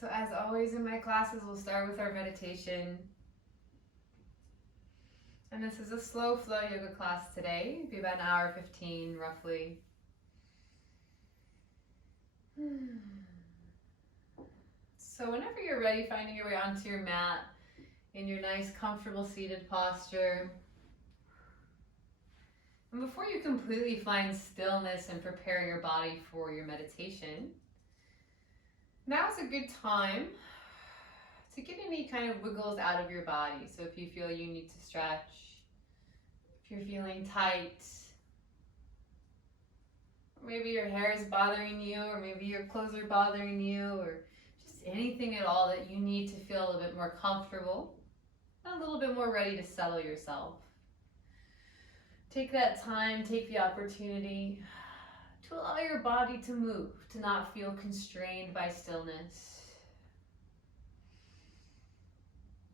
So as always in my classes, we'll start with our meditation. And this is a slow flow yoga class today. It'll be about an hour 15 roughly. So whenever you're ready, finding your way onto your mat in your nice comfortable seated posture. And before you completely find stillness and prepare your body for your meditation, now's a good time to get any kind of wiggles out of your body. So if you feel you need to stretch, if you're feeling tight, maybe your hair is bothering you, or maybe your clothes are bothering you, or just anything at all that you need to feel a little bit more comfortable and a little bit more ready to settle yourself. Take that time, take the opportunity to allow your body to move, to not feel constrained by stillness.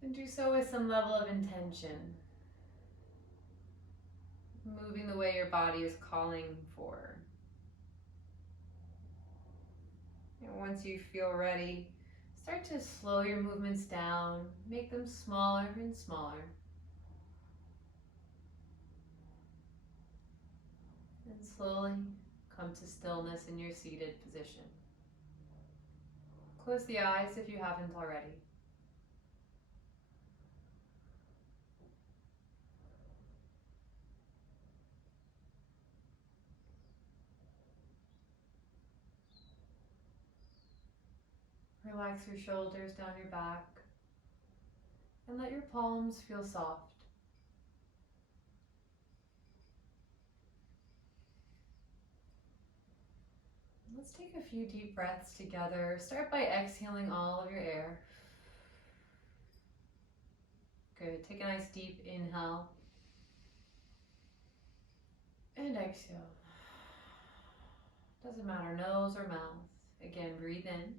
And do so with some level of intention. Moving the way your body is calling for. And once you feel ready, start to slow your movements down, make them smaller and smaller. And slowly come to stillness in your seated position. Close the eyes if you haven't already. Relax your shoulders down your back and let your palms feel soft. Let's take a few deep breaths together. Start by exhaling all of your air. Good. Take a nice deep inhale and exhale. Doesn't matter, nose or mouth. Again, breathe in.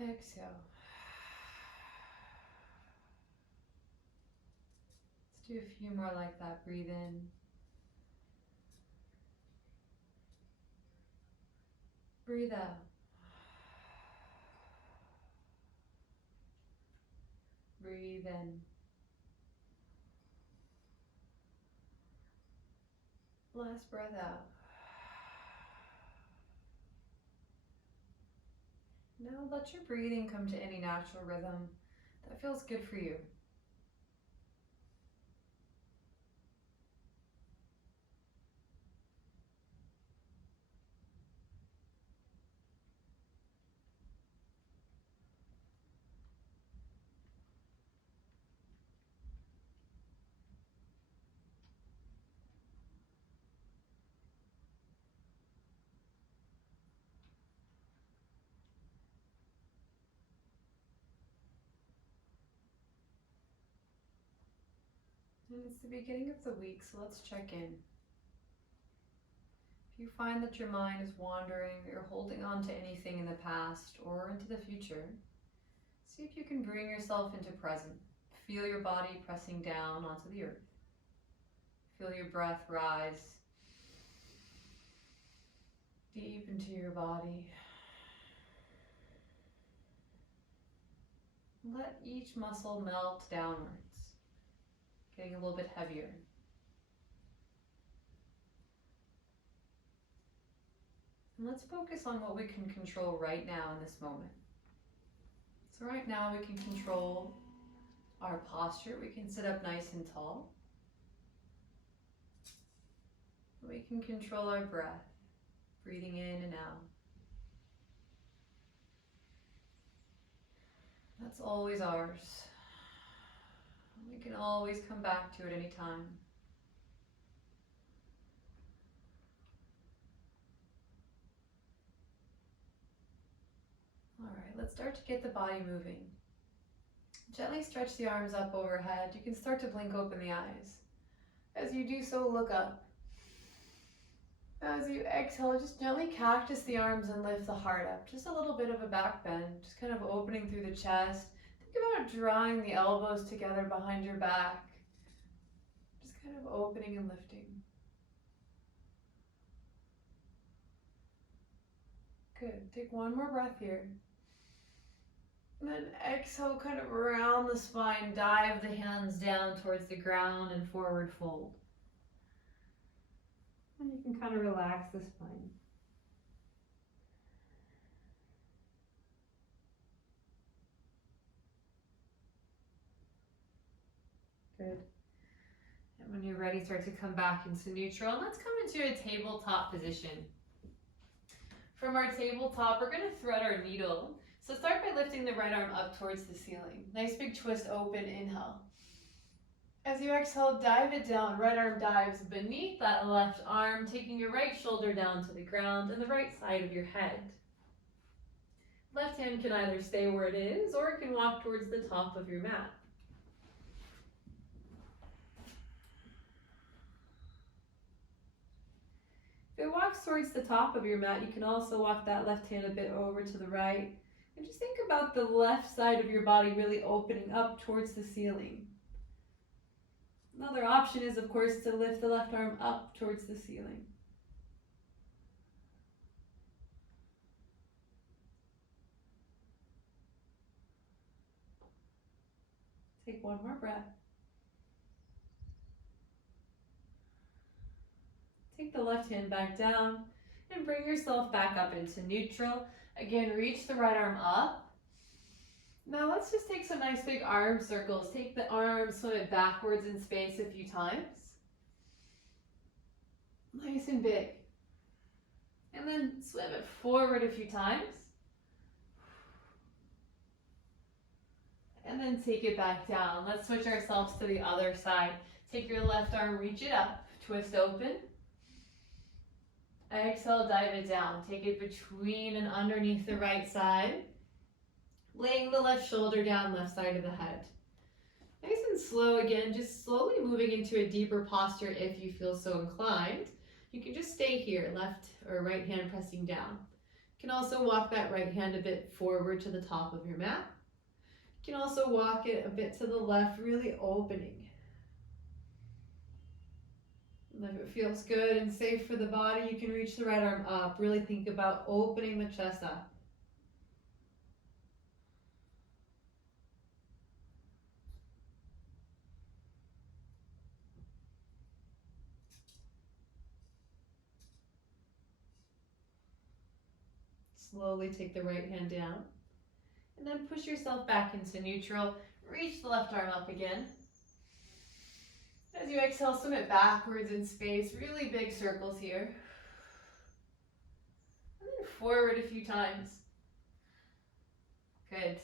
Exhale. Let's do a few more like that. Breathe in. Breathe out. Breathe in. Last breath out. Now let your breathing come to any natural rhythm that feels good for you. And it's the beginning of the week, so let's check in. If you find that your mind is wandering, or you're holding on to anything in the past or into the future, see if you can bring yourself into present. Feel your body pressing down onto the earth. Feel your breath rise deep into your body. Let each muscle melt downwards, getting a little bit heavier. And let's focus on what we can control right now in this moment. So right now we can control our posture. We can sit up nice and tall. We can control our breath, breathing in and out. That's always ours. We can always come back to it any time. All right, let's start to get the body moving. Gently stretch the arms up overhead. You can start to blink open the eyes. As you do so, look up. As you exhale, just gently cactus the arms and lift the heart up. Just a little bit of a back bend, just kind of opening through the chest. Think about drawing the elbows together behind your back. Just kind of opening and lifting. Good. Take one more breath here. And then exhale, kind of around the spine, dive the hands down towards the ground and forward fold. And you can kind of relax the spine. Good. And when you're ready, start to come back into neutral. And let's come into a tabletop position. From our tabletop, we're going to thread our needle. So start by lifting the right arm up towards the ceiling. Nice big twist open, inhale. As you exhale, dive it down. Right arm dives beneath that left arm, taking your right shoulder down to the ground and the right side of your head. Left hand can either stay where it is or it can walk towards the top of your mat. If it walks towards the top of your mat, you can also walk that left hand a bit over to the right. And just think about the left side of your body really opening up towards the ceiling. Another option is, of course, to lift the left arm up towards the ceiling. Take one more breath. Take the left hand back down and bring yourself back up into neutral. Again, reach the right arm up. Now let's just take some nice big arm circles. Take the arm, swim it backwards in space a few times. Nice and big. And then swim it forward a few times. And then take it back down. Let's switch ourselves to the other side. Take your left arm, reach it up, twist open. Exhale, dive it down. Take it between and underneath the right side. Laying the left shoulder down, left side of the head. Nice and slow again, just slowly moving into a deeper posture if you feel so inclined. You can just stay here, left or right hand pressing down. You can also walk that right hand a bit forward to the top of your mat. You can also walk it a bit to the left, really opening. And if it feels good and safe for the body, you can reach the right arm up. Really think about opening the chest up. Slowly take the right hand down. And then push yourself back into neutral. Reach the left arm up again. As you exhale, swim it backwards in space. Really big circles here. And then forward a few times. Good.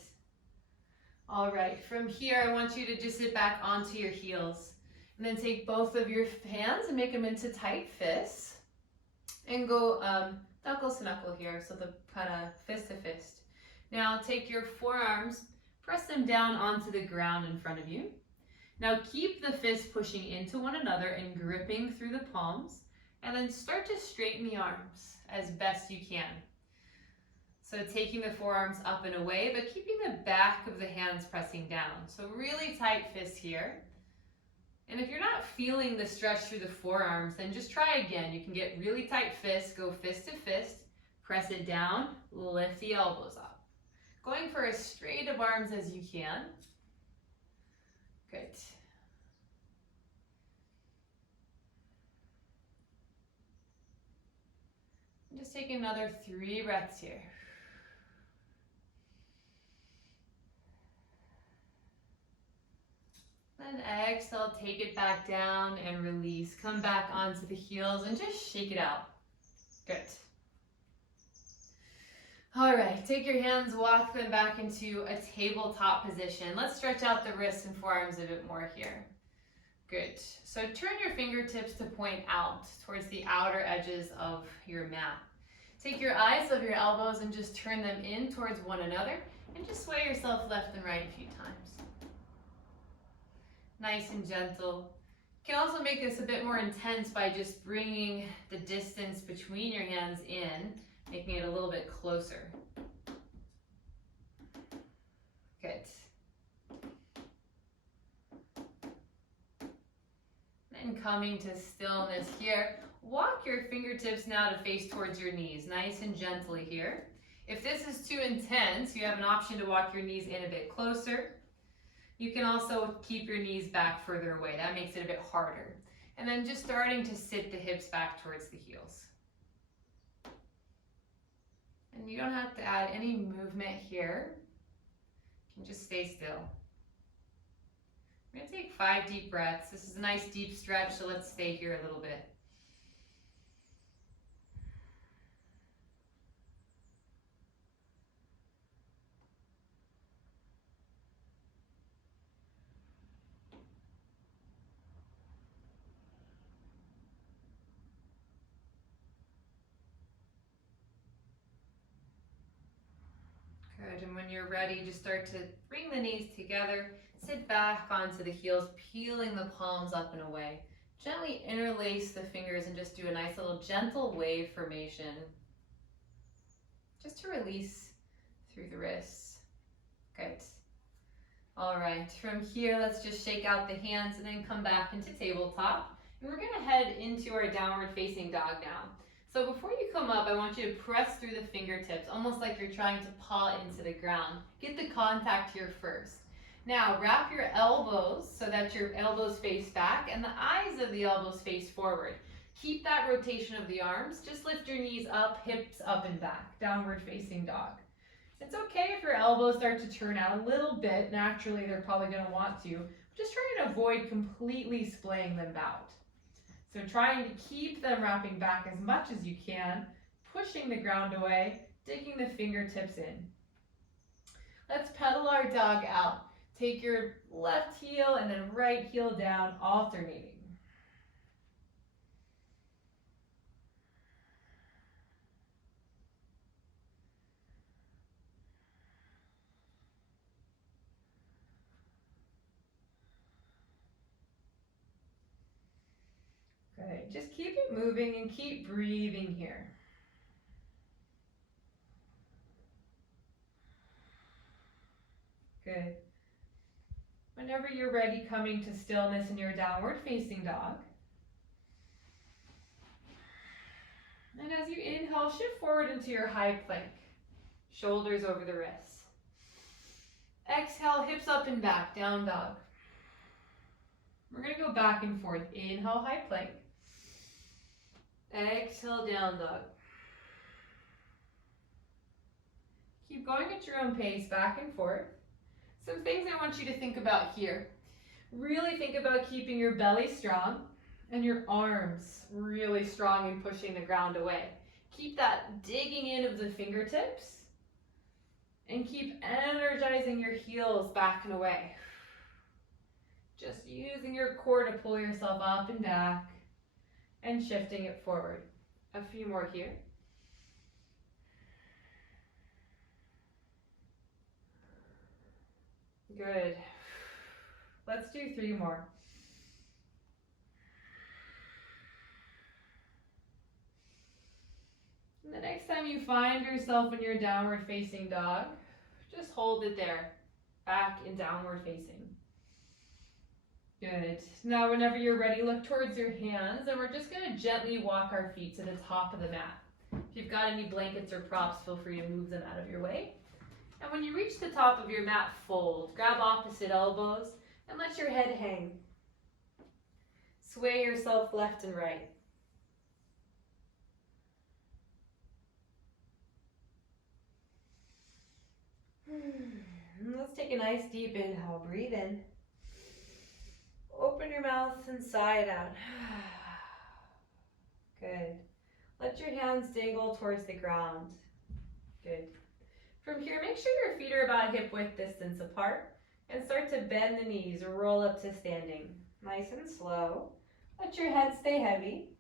All right, from here, I want you to just sit back onto your heels. And then take both of your hands and make them into tight fists. And go knuckle to knuckle here, so the kind of fist to fist. Now take your forearms, press them down onto the ground in front of you. Now keep the fists pushing into one another and gripping through the palms, and then start to straighten the arms as best you can. So taking the forearms up and away, but keeping the back of the hands pressing down. So really tight fists here. And if you're not feeling the stretch through the forearms, then just try again. You can get really tight fists, go fist to fist, press it down, lift the elbows up. Going for as straight of arms as you can. Good. And just take another 3 breaths here. Then exhale, take it back down and release. Come back onto the heels and just shake it out. Good. All right, take your hands, walk them back into a tabletop position. Let's stretch out the wrists and forearms a bit more here. Good. So turn your fingertips to point out towards the outer edges of your mat. Take your eyes of your elbows and just turn them in towards one another and just sway yourself left and right a few times. Nice and gentle. You can also make this a bit more intense by just bringing the distance between your hands in, making it a little bit closer. Good. And coming to stillness here, walk your fingertips now to face towards your knees, nice and gently here. If this is too intense, you have an option to walk your knees in a bit closer. You can also keep your knees back further away. That makes it a bit harder. And then just starting to sit the hips back towards the heels. And you don't have to add any movement here. You can just stay still. We're going to take 5 deep breaths. This is a nice deep stretch, so let's stay here a little bit. Good, and when you're ready, just start to bring the knees together, sit back onto the heels, peeling the palms up and away. Gently interlace the fingers and just do a nice little gentle wave formation. Just to release through the wrists. Good. All right, from here, let's just shake out the hands and then come back into tabletop. And we're gonna head into our downward facing dog now. So before you come up, I want you to press through the fingertips, almost like you're trying to paw into the ground. Get the contact here first. Now, wrap your elbows so that your elbows face back and the eyes of the elbows face forward. Keep that rotation of the arms. Just lift your knees up, hips up and back. Downward facing dog. It's okay if your elbows start to turn out a little bit. Naturally, they're probably going to want to. Just try to avoid completely splaying them out. So trying to keep them wrapping back as much as you can, pushing the ground away, digging the fingertips in. Let's pedal our dog out. Take your left heel and then right heel down, alternating. Good. Just keep it moving and keep breathing here. Good. Whenever you're ready, coming to stillness in your downward facing dog. And as you inhale, shift forward into your high plank. Shoulders over the wrists. Exhale, hips up and back, down dog. We're going to go back and forth. Inhale, high plank. Exhale, down dog. Keep going at your own pace, back and forth. Some things I want you to think about here. Really think about keeping your belly strong and your arms really strong and pushing the ground away. Keep that digging in of the fingertips and keep energizing your heels back and away. Just using your core to pull yourself up and back and shifting it forward. A few more here. Good. Let's do 3 more. And the next time you find yourself in your downward facing dog, just hold it there, back in downward facing. Good. Now whenever you're ready, look towards your hands and we're just going to gently walk our feet to the top of the mat. If you've got any blankets or props, feel free to move them out of your way. And when you reach the top of your mat, fold. Grab opposite elbows and let your head hang. Sway yourself left and right. Let's take a nice deep inhale. Breathe in. Open your mouth and sigh it out. Good. Let your hands dangle towards the ground. Good. From here, make sure your feet are about hip width distance apart and start to bend the knees or roll up to standing. Nice and slow. Let your head stay heavy.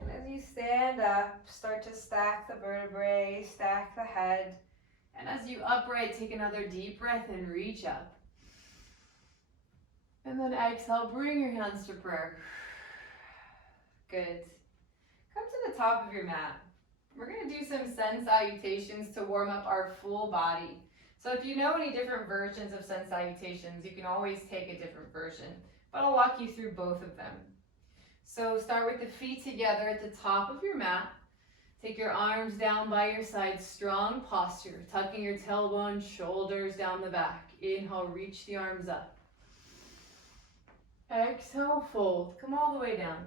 And as you stand up, start to stack the vertebrae, stack the head. And as you upright, take another deep breath and reach up. And then exhale, bring your hands to prayer. Good. Come to the top of your mat. We're going to do some sun salutations to warm up our full body. So if you know any different versions of sun salutations, you can always take a different version, but I'll walk you through both of them. So start with the feet together at the top of your mat. Take your arms down by your side, strong posture, tucking your tailbone, shoulders down the back. Inhale, reach the arms up. Exhale, fold. Come all the way down.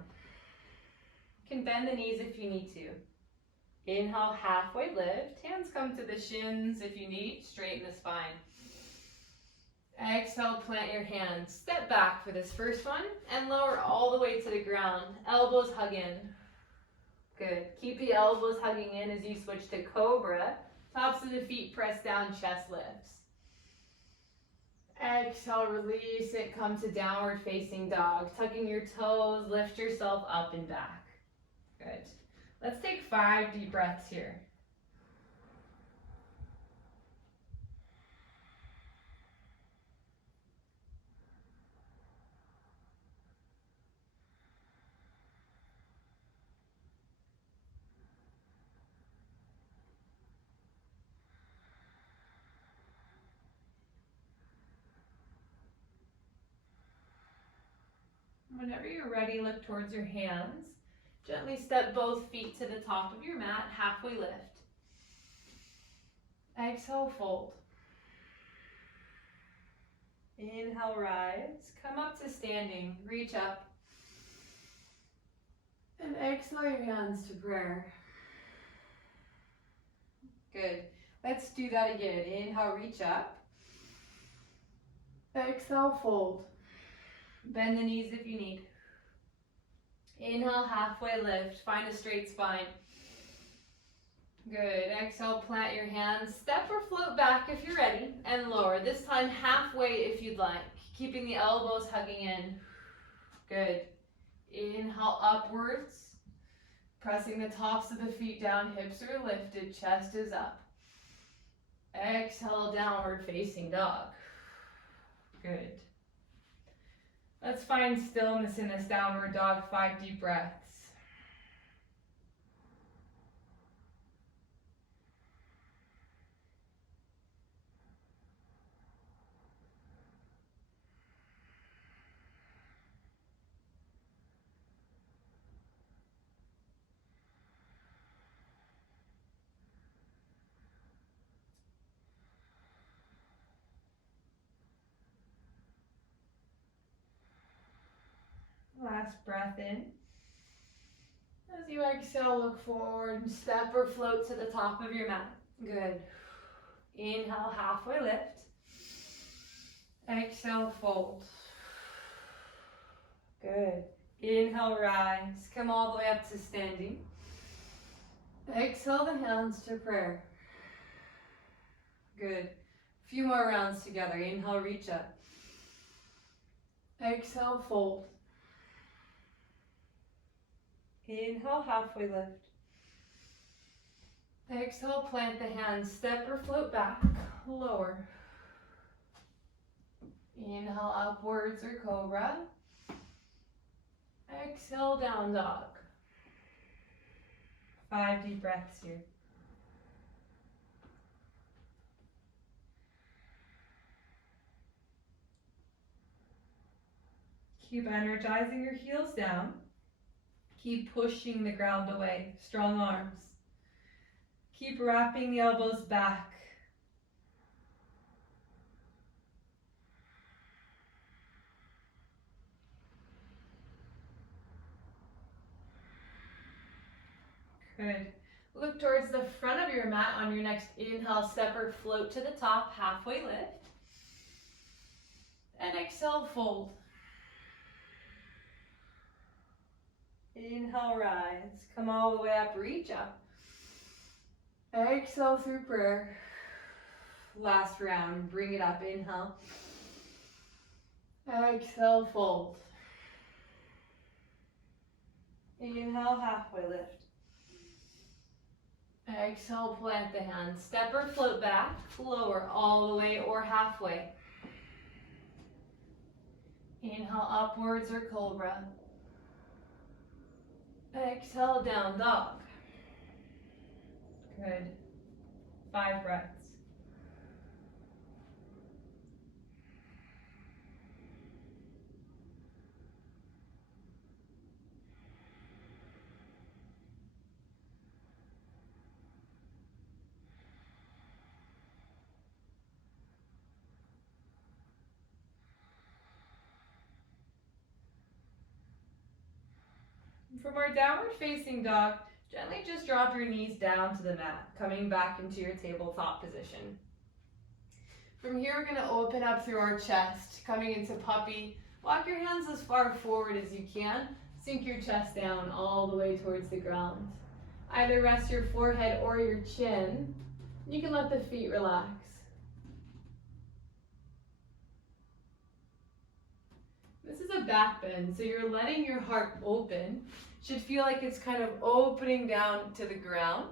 You can bend the knees if you need to. Inhale, halfway lift. Hands come to the shins if you need. Straighten the spine. Exhale, plant your hands. Step back for this first one and lower all the way to the ground. Elbows hug in. Good. Keep the elbows hugging in as you switch to Cobra. Tops of the feet press down, chest lifts. Exhale, release it. Come to downward facing dog. Tucking your toes, lift yourself up and back. Good. Let's take 5 deep breaths here. Whenever you're ready, look towards your hands. Gently step both feet to the top of your mat, halfway lift. Exhale, fold. Inhale, rise. Come up to standing, reach up. And exhale your hands to prayer. Good. Let's do that again. Inhale, reach up. Exhale, fold. Bend the knees if you need. Inhale, halfway lift. Find a straight spine. Good. Exhale, plant your hands. Step or float back if you're ready. And lower. This time halfway if you'd like. Keeping the elbows hugging in. Good. Inhale, upwards. Pressing the tops of the feet down. Hips are lifted. Chest is up. Exhale, downward facing dog. Good. Let's find stillness in this downward dog. 5 deep breaths. Last breath in. As you exhale, look forward and step or float to the top of your mat. Good. Inhale, halfway lift. Exhale, fold. Good. Inhale, rise. Come all the way up to standing. Exhale the hands to prayer. Good. A few more rounds together. Inhale, reach up. Exhale, fold. Inhale, halfway lift. Exhale, plant the hands, step or float back, lower. Inhale, upwards or Cobra. Exhale, down dog. 5 deep breaths here. Keep energizing your heels down. Keep pushing the ground away. Strong arms. Keep wrapping the elbows back. Good. Look towards the front of your mat on your next inhale. Step or float to the top. Halfway lift. And exhale, fold. Inhale, rise. Come all the way up, reach up. Exhale through prayer. Last round, bring it up. Inhale. Exhale, fold. Inhale, halfway lift. Exhale, plant the hands. Step or float back, lower all the way or halfway. Inhale, upwards or Cobra. Exhale, down dog. Good. 5 breaths. From our downward facing dog, gently just drop your knees down to the mat, coming back into your tabletop position. From here, we're going to open up through our chest, coming into puppy. Walk your hands as far forward as you can. Sink your chest down all the way towards the ground. Either rest your forehead or your chin. You can let the feet relax. This is a back bend, so you're letting your heart open. Should feel like it's kind of opening down to the ground.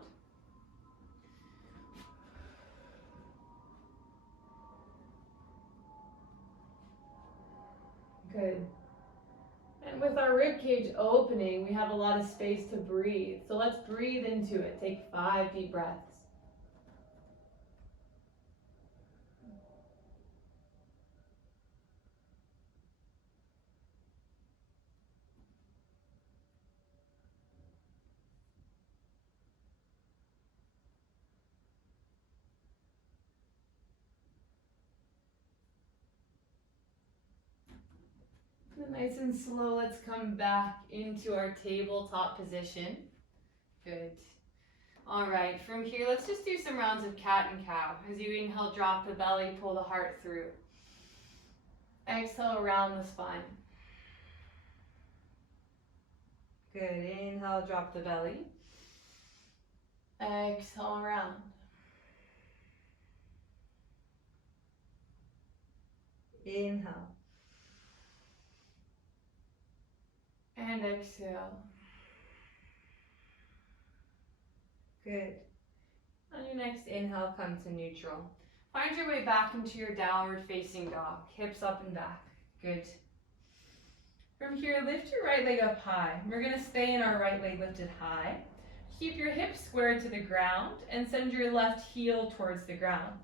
Good. And with our rib cage opening, we have a lot of space to breathe. So let's breathe into it. Take 5 deep breaths. Nice and slow, let's come back into our tabletop position. Good. All right, from here, let's just do some rounds of cat and cow. As you inhale, drop the belly, pull the heart through. Exhale, round the spine. Good. Inhale, drop the belly. Exhale, round. Inhale. And exhale. Good. On your next inhale, come to neutral. Find your way back into your downward facing dog. Hips up and back. Good. From here, lift your right leg up high. We're going to stay in our right leg lifted high. Keep your hips square to the ground and send your left heel towards the ground.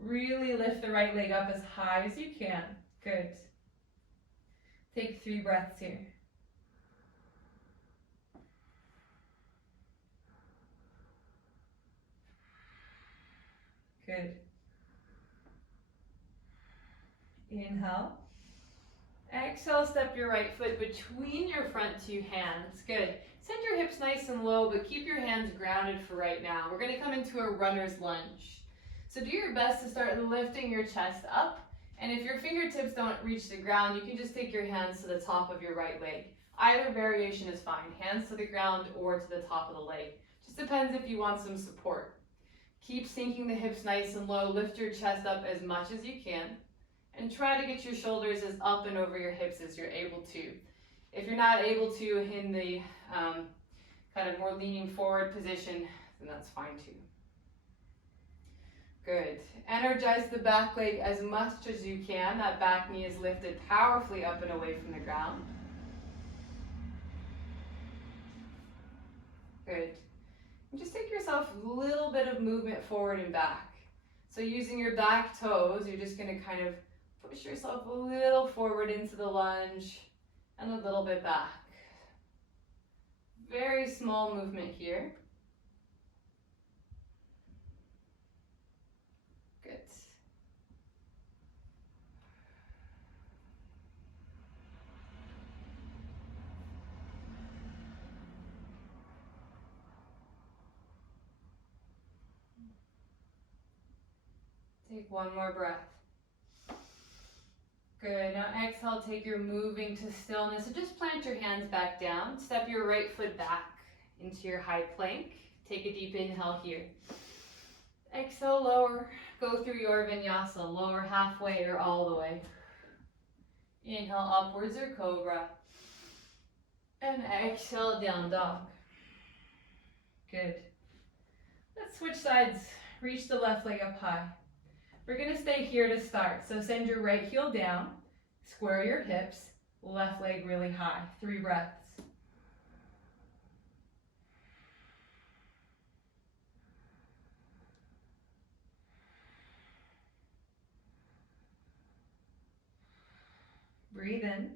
Really lift the right leg up as high as you can. Good. Take 3 breaths here. Good. Inhale. Exhale, step your right foot between your front 2 hands. Good. Send your hips nice and low, but keep your hands grounded for right now. We're going to come into a runner's lunge. So do your best to start lifting your chest up. And if your fingertips don't reach the ground, you can just take your hands to the top of your right leg. Either variation is fine. Hands to the ground or to the top of the leg. Just depends if you want some support. Keep sinking the hips nice and low. Lift your chest up as much as you can. And try to get your shoulders as up and over your hips as you're able to. If you're not able to in the kind of more leaning forward position, then that's fine too. Good. Energize the back leg as much as you can. That back knee is lifted powerfully up and away from the ground. Good. And just take yourself a little bit of movement forward and back. So using your back toes, you're just going to kind of push yourself a little forward into the lunge and a little bit back. Very small movement here. Good. Take one more breath. Good. Now exhale, take your moving to stillness. So just plant your hands back down. Step your right foot back into your high plank. Take a deep inhale here. Exhale, lower. Go through your vinyasa. Lower halfway or all the way. Inhale, upwards or cobra. And exhale, down dog. Good. Let's switch sides. Reach the left leg up high. We're going to stay here to start. So send your right heel down, square your hips, left leg really high. 3 breaths. Breathe in.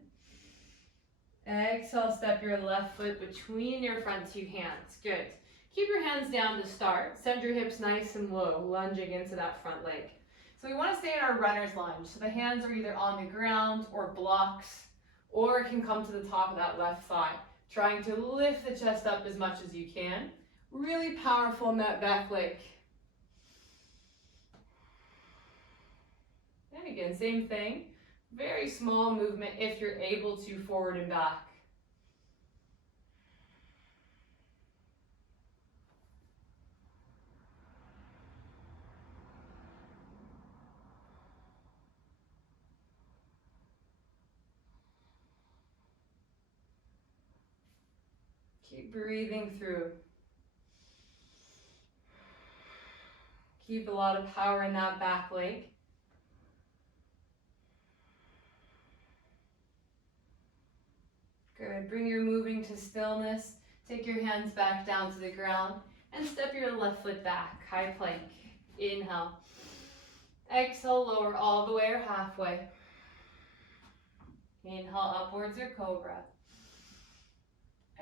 Exhale, step your left foot between your front 2 hands. Good. Keep your hands down to start. Send your hips nice and low, lunging into that front leg. So we want to stay in our runner's lunge. So the hands are either on the ground or blocks, or it can come to the top of that left thigh. Trying to lift the chest up as much as you can. Really powerful in that back leg. And again, same thing. Very small movement if you're able to, forward and back. Keep breathing through. Keep a lot of power in that back leg. Good. Bring your moving to stillness. Take your hands back down to the ground and step your left foot back. High plank. Inhale. Exhale, lower all the way or halfway. Inhale, upwards or Cobra.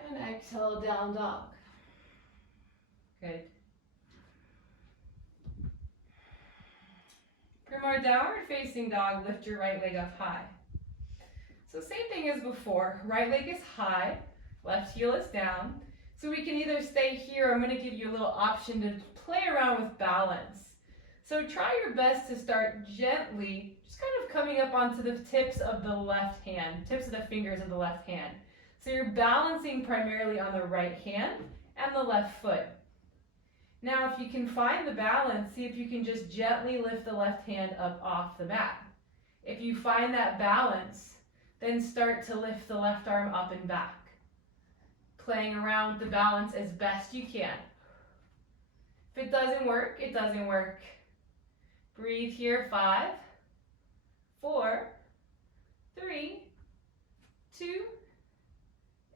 And exhale, down dog. Good. For more downward facing dog, lift your right leg up high. So same thing as before, right leg is high, left heel is down. So we can either stay here, I'm going to give you a little option to play around with balance. So try your best to start gently, just kind of coming up onto the tips of the left hand, tips of the fingers of the left hand. So you're balancing primarily on the right hand and the left foot. Now if you can find the balance, see if you can just gently lift the left hand up off the mat. If you find that balance, then start to lift the left arm up and back. Playing around with the balance as best you can. If it doesn't work, it doesn't work. Breathe here, 5, 4, 3, 2,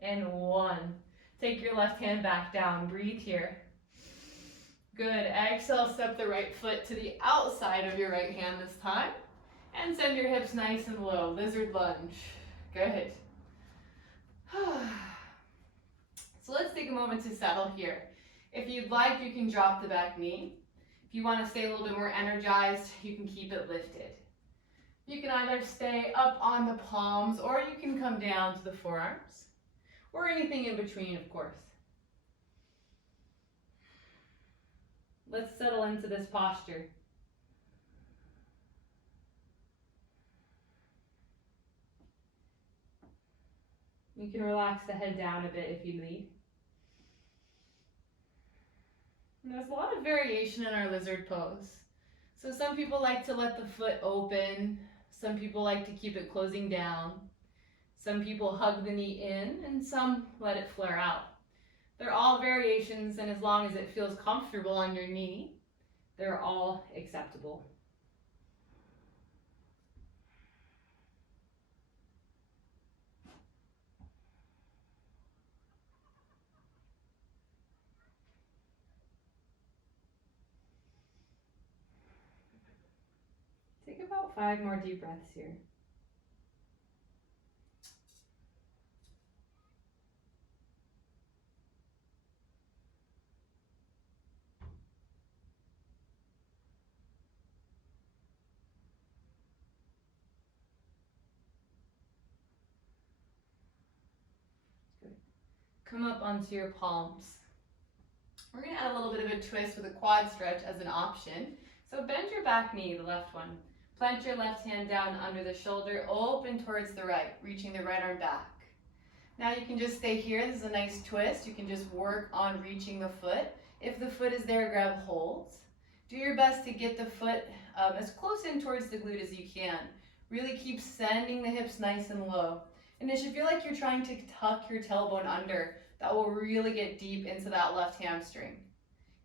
and 1. Take your left hand back down, breathe here. Good, exhale, step the right foot to the outside of your right hand this time. And send your hips nice and low, lizard lunge. Good. So let's take a moment to settle here. If you'd like, you can drop the back knee. If you want to stay a little bit more energized, you can keep it lifted. You can either stay up on the palms or you can come down to the forearms or anything in between, of course. Let's settle into this posture. You can relax the head down a bit if you need. And there's a lot of variation in our lizard pose. So some people like to let the foot open. Some people like to keep it closing down. Some people hug the knee in and some let it flare out. They're all variations, and as long as it feels comfortable on your knee, they're all acceptable. Take about 5 more deep breaths here. Good. Come up onto your palms. We're going to add a little bit of a twist with a quad stretch as an option. So bend your back knee, the left one. Plant your left hand down under the shoulder, open towards the right, reaching the right arm back. Now you can just stay here. This is a nice twist. You can just work on reaching the foot. If the foot is there, grab holds. Do your best to get the foot as close in towards the glute as you can. Really keep sending the hips nice and low. And as you feel like you're trying to tuck your tailbone under, that will really get deep into that left hamstring.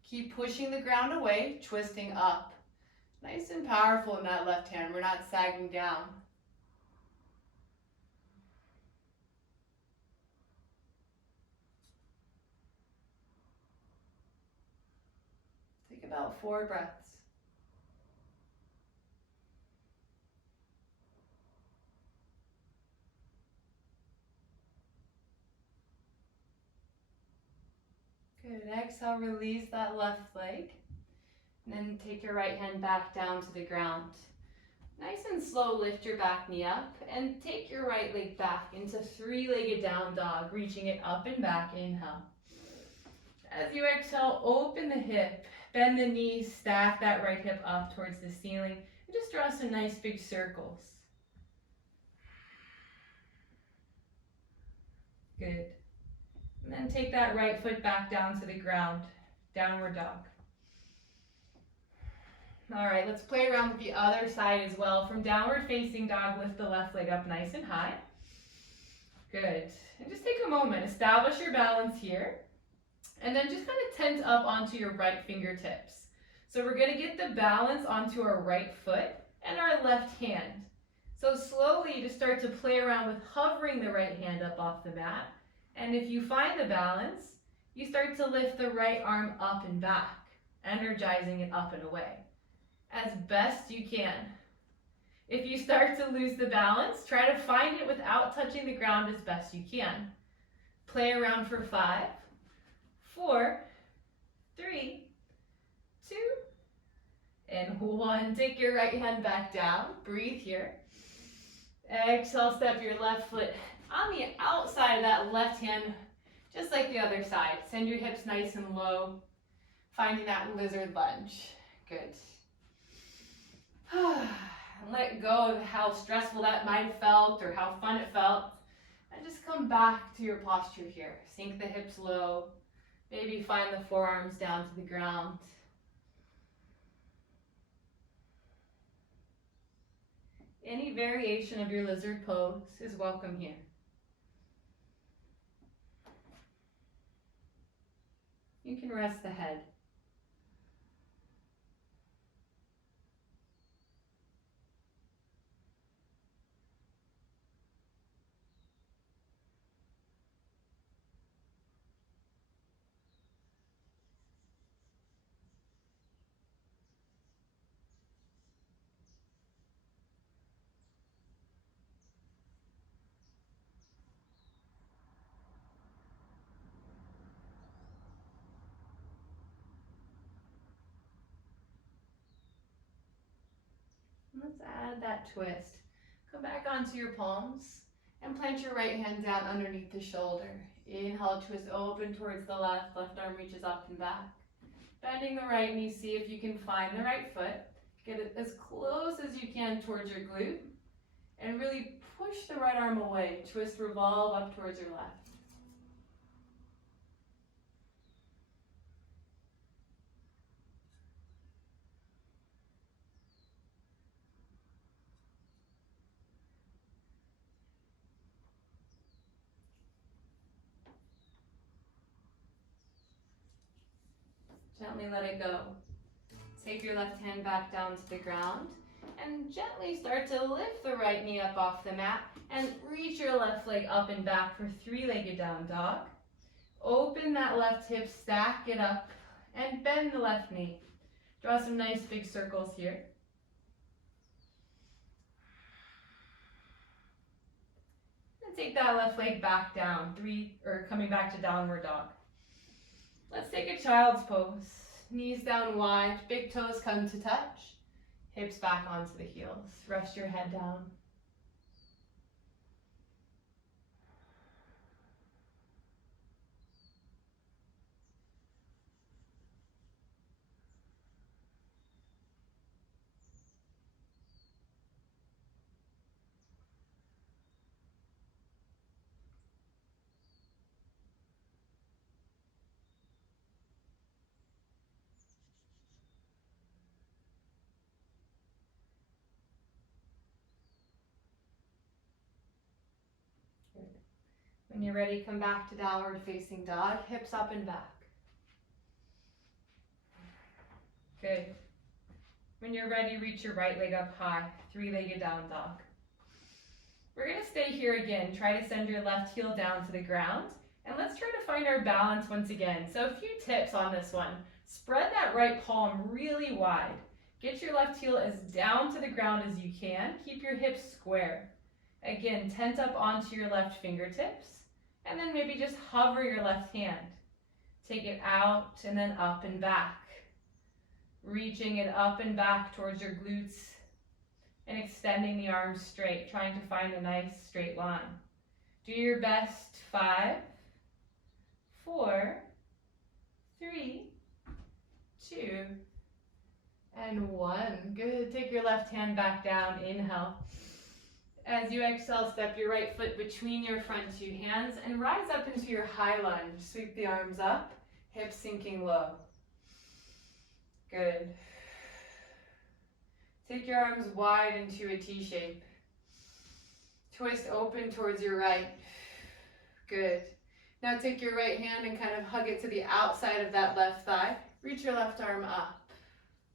Keep pushing the ground away, twisting up. Nice and powerful in that left hand. We're not sagging down. Take about 4 breaths. Good. Exhale, release that left leg. And then take your right hand back down to the ground. Nice and slow, lift your back knee up and take your right leg back into three-legged down dog, reaching it up and back. Inhale. As you exhale, open the hip, bend the knees, stack that right hip up towards the ceiling, and just draw some nice big circles. Good. And then take that right foot back down to the ground, downward dog. All right, let's play around with the other side as well. From downward facing dog, lift the left leg up nice and high. Good. And just take a moment, establish your balance here. And then just kind of tent up onto your right fingertips. So we're going to get the balance onto our right foot and our left hand. So slowly just start to play around with hovering the right hand up off the mat. And if you find the balance, you start to lift the right arm up and back, energizing it up and away as best you can. If you start to lose the balance, try to find it without touching the ground as best you can. Play around for 5, 4, 3, 2, and 1. Take your right hand back down. Breathe here. Exhale, step your left foot on the outside of that left hand, just like the other side. Send your hips nice and low, finding that lizard lunge. Good. Let go of how stressful that might have felt or how fun it felt. And just come back to your posture here. Sink the hips low. Maybe find the forearms down to the ground. Any variation of your lizard pose is welcome here. You can rest the head. Let's add that twist. Come back onto your palms and plant your right hand down underneath the shoulder. Inhale, twist open towards the left. Left arm reaches up and back. Bending the right knee, see if you can find the right foot. Get it as close as you can towards your glute. And really push the right arm away. Twist, revolve up towards your left. Gently let it go. Take your left hand back down to the ground and gently start to lift the right knee up off the mat and reach your left leg up and back for three-legged down dog. Open that left hip, stack it up, and bend the left knee. Draw some nice big circles here. And take that left leg back down, coming back to downward dog. Let's take a child's pose. Knees down wide, big toes come to touch. Hips back onto the heels. Rest your head down. When you're ready, come back to downward facing dog, hips up and back. Good. When you're ready, reach your right leg up high, three-legged down dog. We're gonna stay here again. Try to send your left heel down to the ground, and let's try to find our balance once again. So a few tips on this one. Spread that right palm really wide. Get your left heel as down to the ground as you can. Keep your hips square. Again, tent up onto your left fingertips. And then maybe just hover your left hand. Take it out and then up and back. Reaching it up and back towards your glutes. and extending the arms straight, trying to find a nice straight line. Do your best. 5, 4, 3, 2, and 1. Good. Take your left hand back down. Inhale. As you exhale, step your right foot between your front two hands and rise up into your high lunge. Sweep the arms up, hips sinking low. Good. Take your arms wide into a T shape. Twist open towards your right. Good. Now take your right hand and kind of hug it to the outside of that left thigh. Reach your left arm up.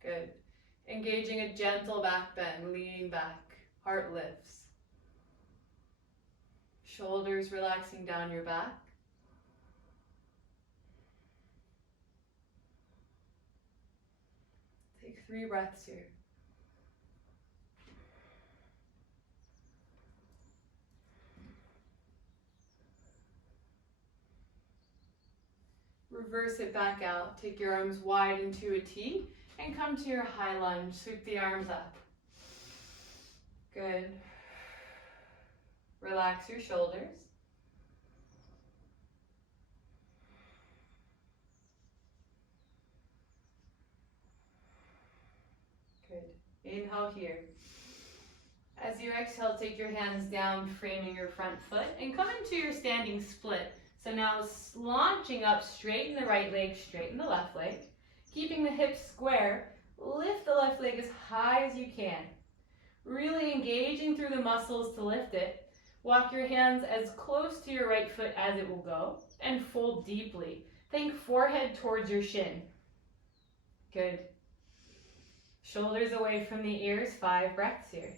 Good. Engaging a gentle back bend, leaning back. Heart lifts. Shoulders relaxing down your back. Take 3 breaths here. Reverse it back out. Take your arms wide into a T and come to your high lunge. Sweep the arms up. Good. Relax your shoulders. Good. Inhale here. As you exhale, take your hands down, framing your front foot, and come into your standing split. So now launching up, straighten the right leg, straighten the left leg. Keeping the hips square, lift the left leg as high as you can. Really engaging through the muscles to lift it. Walk your hands as close to your right foot as it will go, and fold deeply. Think forehead towards your shin. Good. Shoulders away from the ears, 5 breaths here.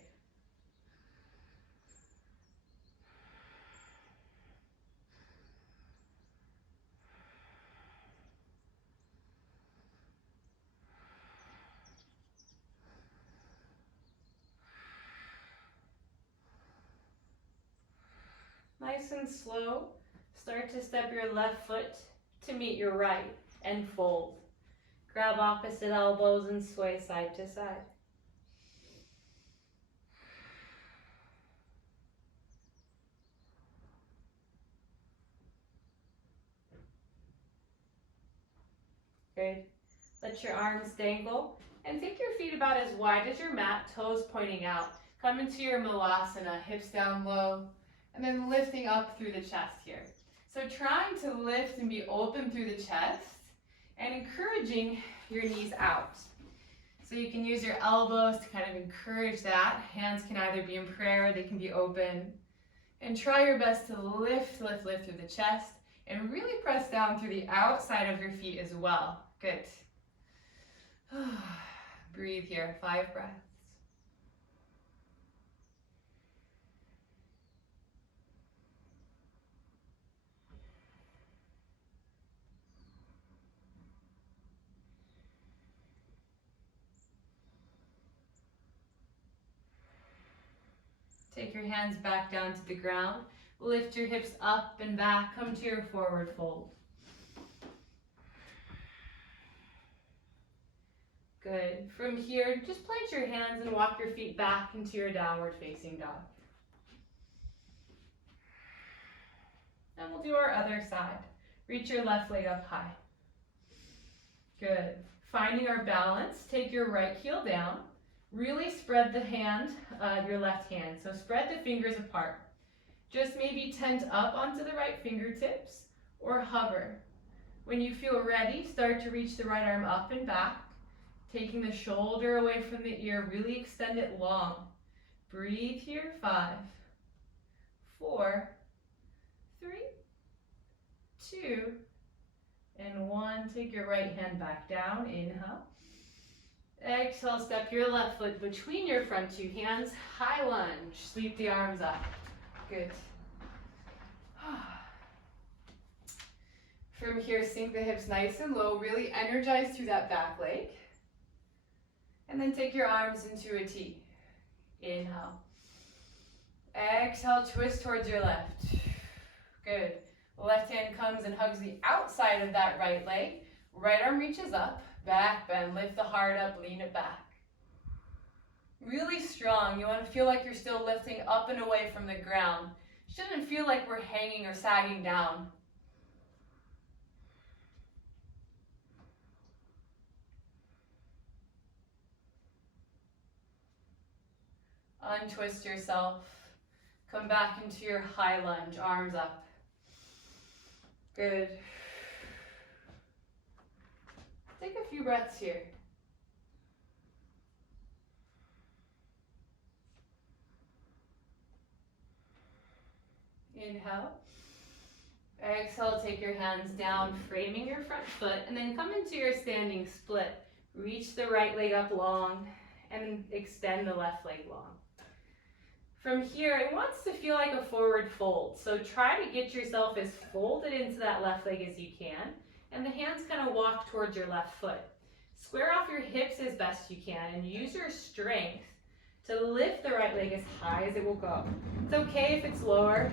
Nice and slow, start to step your left foot to meet your right and fold. Grab opposite elbows and sway side to side. Good. Let your arms dangle and take your feet about as wide as your mat, toes pointing out. Come into your malasana, hips down low. And then lifting up through the chest here. So trying to lift and be open through the chest and encouraging your knees out. So you can use your elbows to kind of encourage that. Hands can either be in prayer, they can be open. And try your best to lift through the chest and really press down through the outside of your feet as well. Good. Breathe here, 5 breaths. Take your hands back down to the ground. Lift your hips up and back. Come to your forward fold. Good. From here, just plant your hands and walk your feet back into your downward facing dog. And we'll do our other side. Reach your left leg up high. Good. Finding our balance, take your right heel down. Really spread the hand, your left hand. So spread the fingers apart. Just maybe tent up onto the right fingertips or hover. When you feel ready, start to reach the right arm up and back. Taking the shoulder away from the ear, really extend it long. Breathe here, 5, 4, 3, 2, and 1. Take your right hand back down, inhale. Exhale, step your left foot between your front two hands, high lunge, sweep the arms up. Good. From here, sink the hips nice and low, really energize through that back leg. And then take your arms into a T. Inhale. Exhale, twist towards your left. Good. Left hand comes and hugs the outside of that right leg. Right arm reaches up. Back bend, lift the heart up, lean it back. Really strong. You want to feel like you're still lifting up and away from the ground. Shouldn't feel like we're hanging or sagging down. Untwist yourself. Come back into your high lunge, arms up. Good. Take a few breaths here. Inhale. Exhale, take your hands down, framing your front foot, and then come into your standing split. Reach the right leg up long, and extend the left leg long. From here, it wants to feel like a forward fold, so try to get yourself as folded into that left leg as you can, and the hands kind of walk towards your left foot. Square off your hips as best you can, and use your strength to lift the right leg as high as it will go. It's okay if it's lower.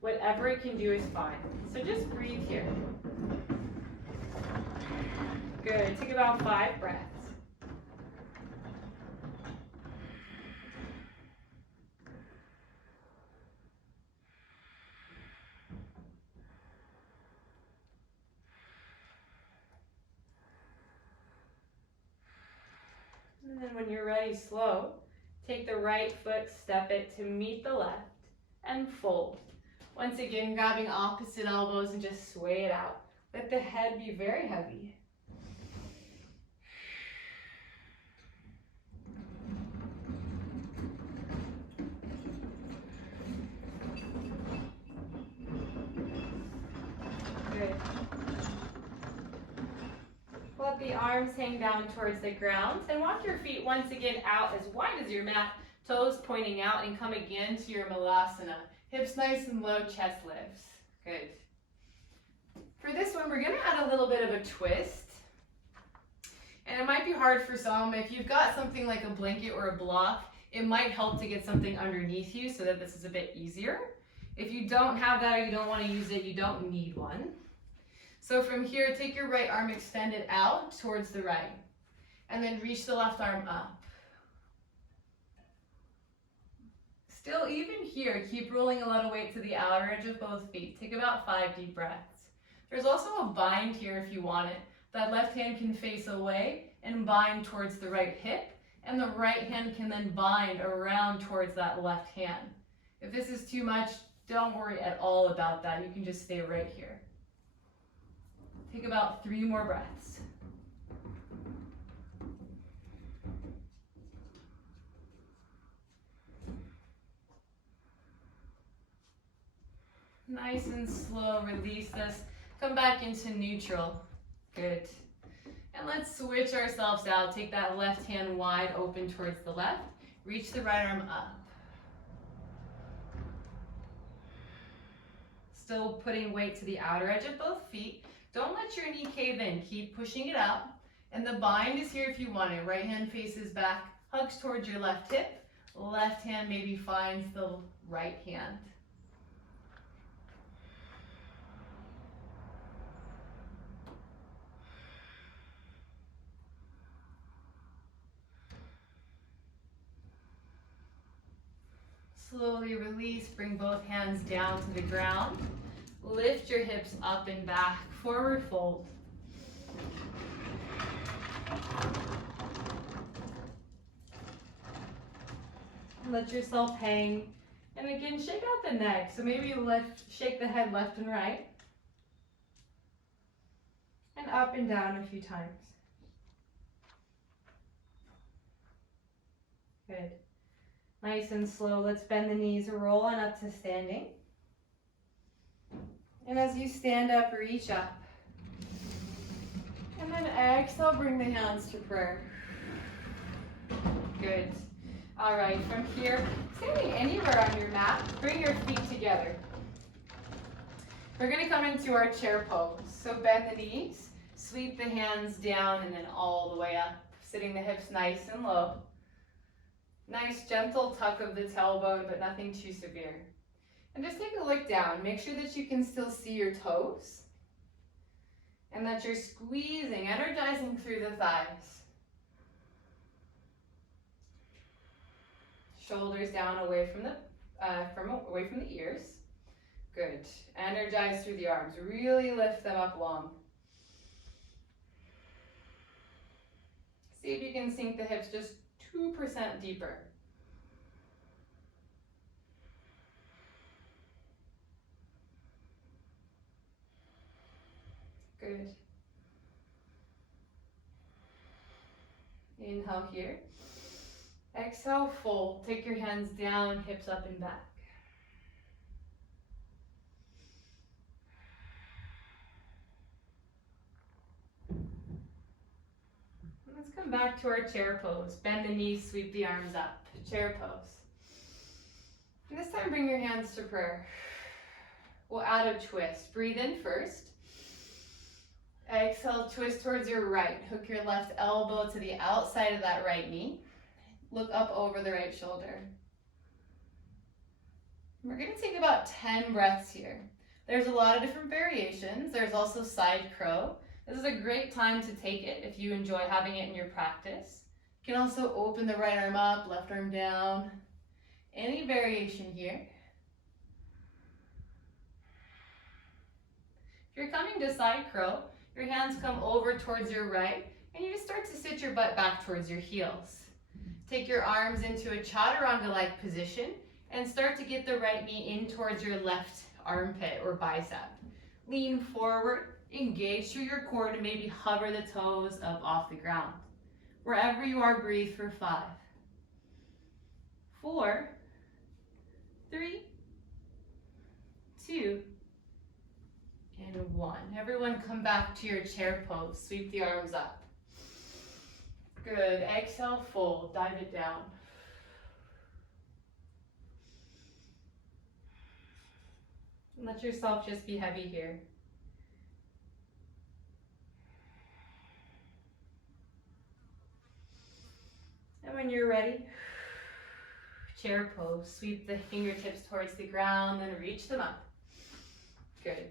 Whatever it can do is fine. So just breathe here. Good. Take about 5 breaths. And then when you're ready, slow. Take the right foot, step it to meet the left, and fold. Once again, grabbing opposite elbows and just sway it out. Let the head be very heavy. Good. Let the arms hang down towards the ground and walk your feet once again out as wide as your mat, toes pointing out, and come again to your malasana. Hips nice and low, chest lifts. Good. For this one, we're going to add a little bit of a twist. And it might be hard for some. If you've got something like a blanket or a block, it might help to get something underneath you so that this is a bit easier. If you don't have that or you don't want to use it, you don't need one. So from here, take your right arm extended out towards the right. And then reach the left arm up. Still, even here, keep rolling a lot of weight to the outer edge of both feet. Take about 5 deep breaths. There's also a bind here if you want it. That left hand can face away and bind towards the right hip, and the right hand can then bind around towards that left hand. If this is too much, don't worry at all about that. You can just stay right here. Take about 3 more breaths. Nice and slow, release this. Come back into neutral. Good. And let's switch ourselves out. Take that left hand wide open towards the left. Reach the right arm up. Still putting weight to the outer edge of both feet. Don't let your knee cave in. Keep pushing it out. And the bind is here if you want it. Right hand faces back, hugs towards your left hip. Left hand maybe finds the right hand. Slowly release, bring both hands down to the ground. Lift your hips up and back, forward fold. Let yourself hang. And again, shake out the neck. So maybe shake the head left and right. And up and down a few times. Good. Nice and slow. Let's bend the knees, roll on up to standing. And as you stand up, reach up. And then exhale, bring the hands to prayer. Good. All right, from here, standing anywhere on your mat, bring your feet together. We're going to come into our chair pose. So bend the knees, sweep the hands down, and then all the way up, sitting the hips nice and low. Nice gentle tuck of the tailbone, but nothing too severe. And just take a look down. Make sure that you can still see your toes and that you're squeezing, energizing through the thighs. Shoulders down away from the ears. Good. Energize through the arms. Really lift them up long. See if you can sink the hips just 2% deeper. Good. Inhale here. Exhale, fold. Take your hands down, hips up and back. Let's come back to our chair pose. Bend the knees, sweep the arms up. Chair pose. And this time bring your hands to prayer. We'll add a twist. Breathe in first. Exhale, twist towards your right. Hook your left elbow to the outside of that right knee. Look up over the right shoulder. We're going to take about 10 breaths here. There's a lot of different variations. There's also side crow. This is a great time to take it if you enjoy having it in your practice. You can also open the right arm up, left arm down. Any variation here. If you're coming to side crow, your hands come over towards your right, and you just start to sit your butt back towards your heels. Take your arms into a chaturanga-like position, and start to get the right knee in towards your left armpit or bicep. Lean forward, engage through your core to maybe hover the toes up off the ground. Wherever you are, breathe for 5, 4, 3, 2, and 1. Everyone come back to your chair pose. Sweep the arms up. Good. Exhale, fold. Dive it down. And let yourself just be heavy here. And when you're ready, chair pose. Sweep the fingertips towards the ground and reach them up. Good.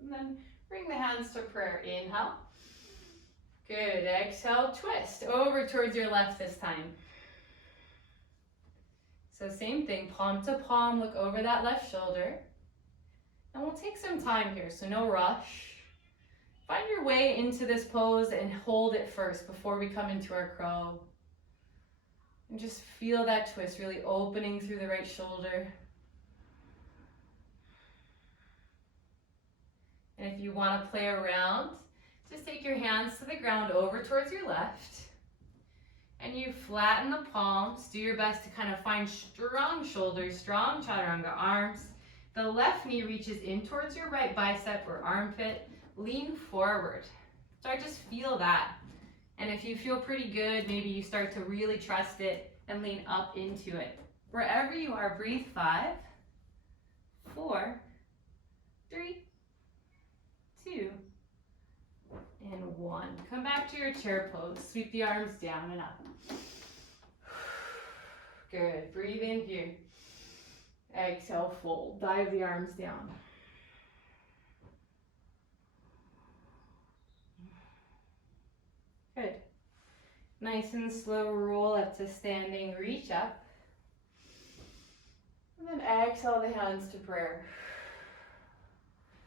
And then bring the hands to prayer. Inhale. Good. Exhale, twist over towards your left this time. So same thing, palm to palm, look over that left shoulder. And we'll take some time here, so no rush. Find your way into this pose and hold it first before we come into our crow. And just feel that twist, really opening through the right shoulder. And if you want to play around, just take your hands to the ground over towards your left. And you flatten the palms. Do your best to kind of find strong shoulders, strong chaturanga arms. The left knee reaches in towards your right bicep or armpit. Lean forward. So I just feel that. And if you feel pretty good, maybe you start to really trust it and lean up into it. Wherever you are, breathe 5, 4, 3, 2, and 1. Come back to your chair pose. Sweep the arms down and up. Good. Breathe in here. Exhale, fold. Dive the arms down. Good. Nice and slow roll up to standing. Reach up. And then exhale the hands to prayer.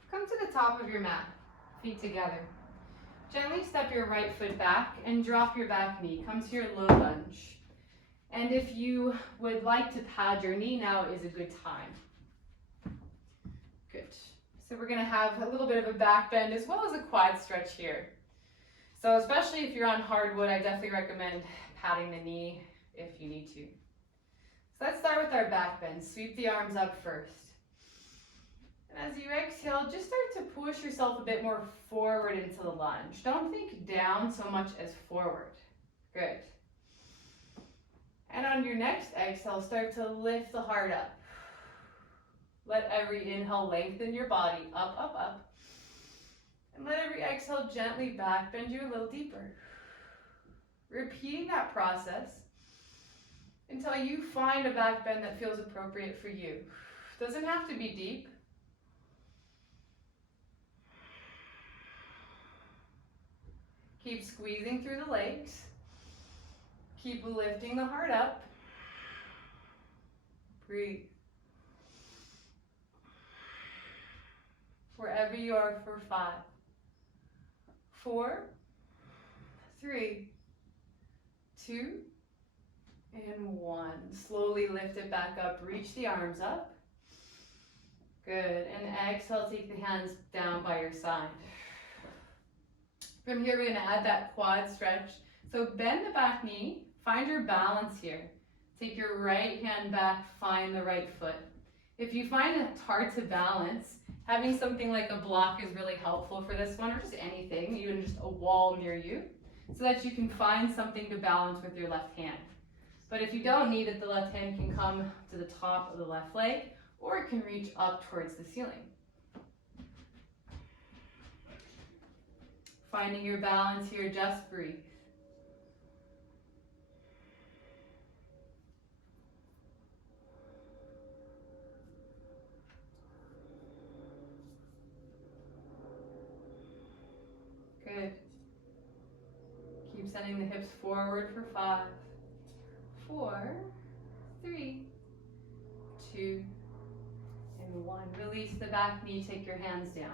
Come to the top of your mat. Feet together. Gently step your right foot back and drop your back knee. Come to your low lunge. And if you would like to pad your knee, now is a good time. Good. So we're going to have a little bit of a back bend as well as a quad stretch here. So especially if you're on hardwood, I definitely recommend padding the knee if you need to. So let's start with our back bend. Sweep the arms up first. And as you exhale, just start to push yourself a bit more forward into the lunge. Don't think down so much as forward. Good. And on your next exhale, start to lift the heart up. Let every inhale lengthen your body up, up, up. And let every exhale gently back bend you a little deeper. Repeating that process until you find a back bend that feels appropriate for you. Doesn't have to be deep. Keep squeezing through the legs. Keep lifting the heart up. Breathe. Wherever you are for 5, 4, 3, 2, and 1. Slowly lift it back up. Reach the arms up. Good. And exhale, take the hands down by your side. From here, we're going to add that quad stretch. So bend the back knee. Find your balance here. Take your right hand back. Find the right foot. If you find it hard to balance, having something like a block is really helpful for this one, or just anything, even just a wall near you, so that you can find something to balance with your left hand. But if you don't need it, the left hand can come to the top of the left leg, or it can reach up towards the ceiling. Finding your balance here, just breathe. Good. Keep sending the hips forward for 5, 4, 3, 2, and 1. Release the back knee, take your hands down.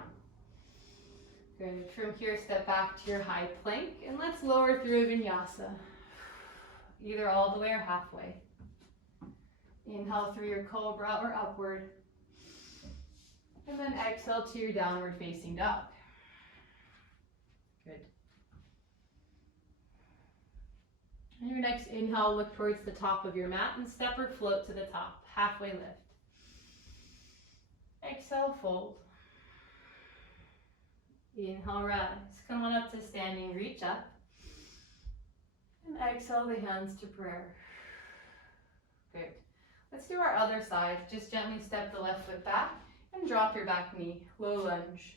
Good. From here, step back to your high plank, and let's lower through a vinyasa. Either all the way or halfway. Inhale through your cobra or upward. And then exhale to your downward facing dog. Good. On your next inhale, look towards the top of your mat and step or float to the top. Halfway lift. Exhale, fold. Inhale, rise. Come on up to standing, reach up. And exhale the hands to prayer. Good. Let's do our other side. Just gently step the left foot back and drop your back knee. Low lunge.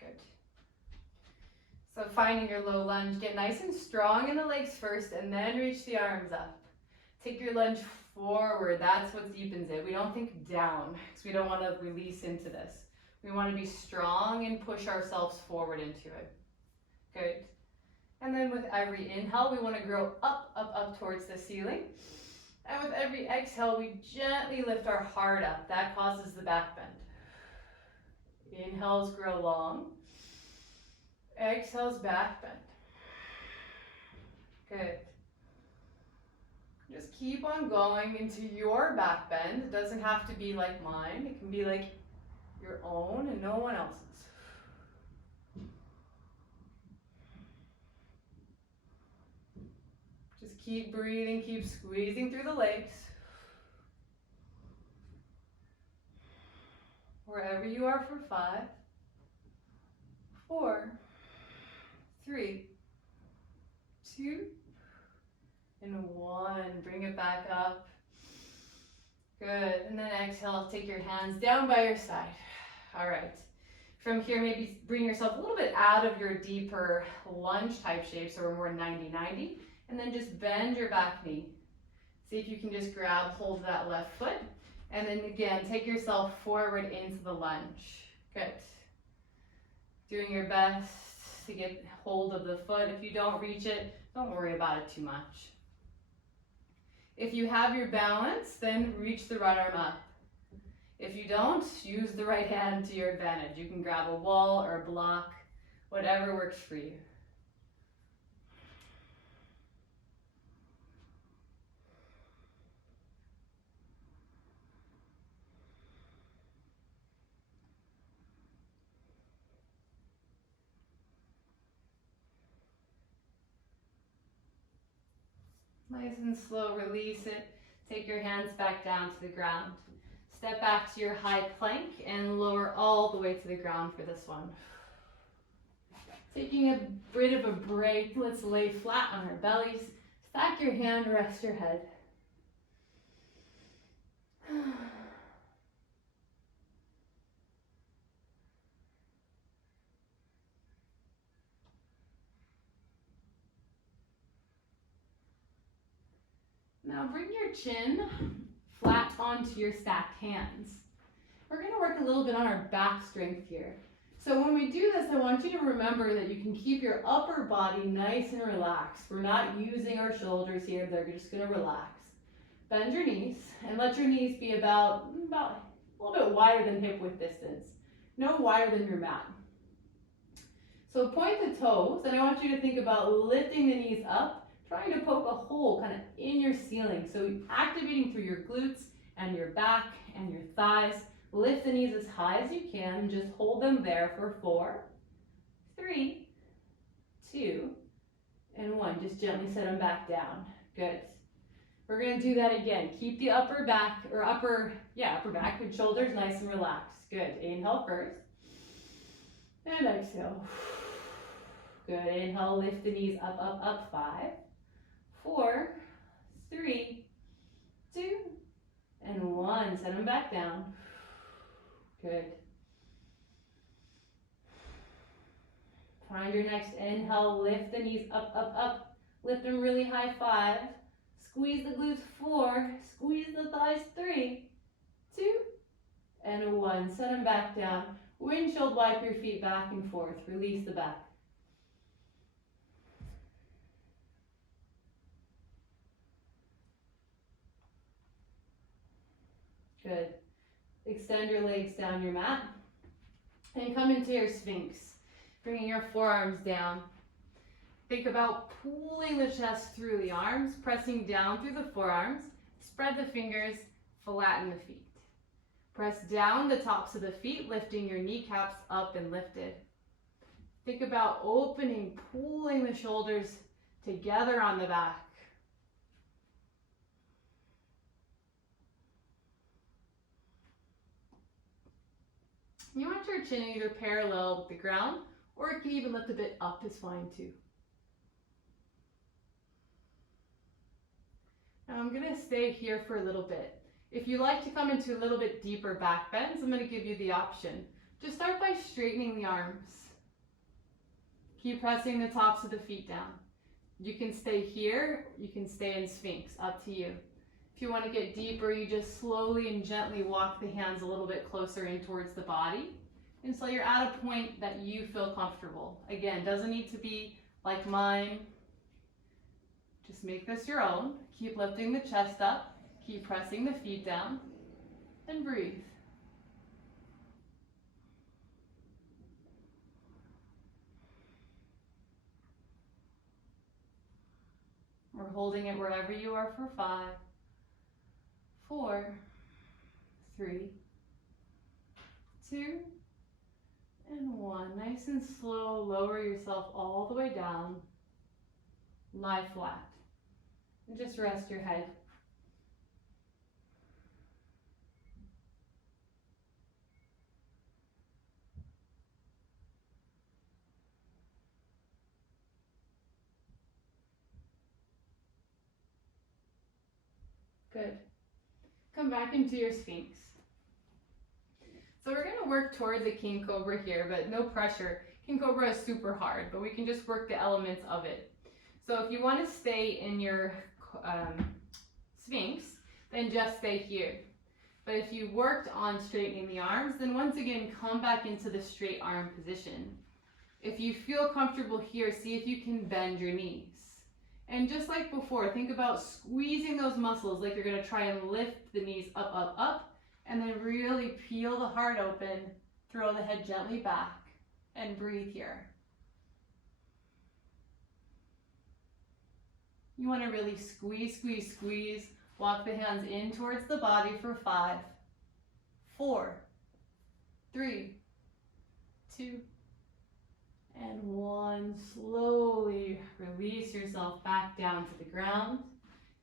Good. So finding your low lunge, get nice and strong in the legs first and then reach the arms up. Take your lunge forward. That's what deepens it. We don't think down because we don't want to release into this. We want to be strong and push ourselves forward into it. Good. And then with every inhale, we want to grow up, up, up towards the ceiling. And with every exhale, we gently lift our heart up. That causes the back bend. Inhales, grow long. Exhales, back bend. Good. Just keep on going into your back bend. It doesn't have to be like mine. It can be like your own and no one else's. Just keep breathing, keep squeezing through the legs. Wherever you are for 5, 4, 3, 2, and 1. Bring it back up. Good. And then exhale, take your hands down by your side. All right. From here, maybe bring yourself a little bit out of your deeper lunge type shape, so we're more 90-90. And then just bend your back knee. See if you can just grab hold of that left foot. And then again, take yourself forward into the lunge. Good. Doing your best to get hold of the foot. If you don't reach it, don't worry about it too much. If you have your balance, then reach the right arm up. If you don't, use the right hand to your advantage. You can grab a wall or a block, whatever works for you. Nice and slow, release it. Take your hands back down to the ground. Step back to your high plank and lower all the way to the ground for this one. Taking a bit of a break, let's lay flat on our bellies. Stack your hand, rest your head. Now bring your chin flat onto your stacked hands. We're going to work a little bit on our back strength here. So when we do this, I want you to remember that you can keep your upper body nice and relaxed. We're not using our shoulders here. They're just going to relax. Bend your knees and let your knees be about a little bit wider than hip width distance. No wider than your mat. So point the toes, and I want you to think about lifting the knees up, trying to poke a hole kind of in your ceiling. So activating through your glutes and your back and your thighs. Lift the knees as high as you can. Just hold them there for 4, 3, 2, and 1. Just gently set them back down. Good. We're going to do that again. Keep the upper back with shoulders nice and relaxed. Good. Inhale first. And exhale. Good. Inhale, lift the knees up, up, up. 5, 4, 3, 2, and 1. Set them back down. Good. Find your next inhale. Lift the knees up, up, up. Lift them really high. 5. Squeeze the glutes. 4. Squeeze the thighs. 3, 2, and 1. Set them back down. Windshield wipe your feet back and forth. Release the back. Good. Extend your legs down your mat and come into your Sphinx, bringing your forearms down. Think about pulling the chest through the arms, pressing down through the forearms. Spread the fingers, flatten the feet. Press down the tops of the feet, lifting your kneecaps up and lifted. Think about opening, pulling the shoulders together on the back. You want your chin either parallel with the ground, or it can even lift a bit up is fine too. Now I'm gonna stay here for a little bit. If you like to come into a little bit deeper back bends, I'm gonna give you the option. Just start by straightening the arms. Keep pressing the tops of the feet down. You can stay here, you can stay in Sphinx, up to you. If you want to get deeper, you just slowly and gently walk the hands a little bit closer in towards the body until you're at a point that you feel comfortable. Again, doesn't need to be like mine. Just make this your own. Keep lifting the chest up, keep pressing the feet down, and breathe. We're holding it wherever you are for 5, 4, 3, 2, and 1. Nice and slow, lower yourself all the way down. Lie flat. And just rest your head. Good. Come back into your Sphinx. So we're going to work towards a King Cobra here, but no pressure. King Cobra is super hard, but we can just work the elements of it. So if you want to stay in your Sphinx, then just stay here. But if you worked on straightening the arms, then once again, come back into the straight arm position. If you feel comfortable here, see if you can bend your knees. And just like before, think about squeezing those muscles like you're going to try and lift the knees up, up, up, and then really peel the heart open, throw the head gently back, and breathe here. You want to really squeeze, squeeze, squeeze. Walk the hands in towards the body for 5, 4, 3, 2, and 1. Slowly release yourself back down to the ground.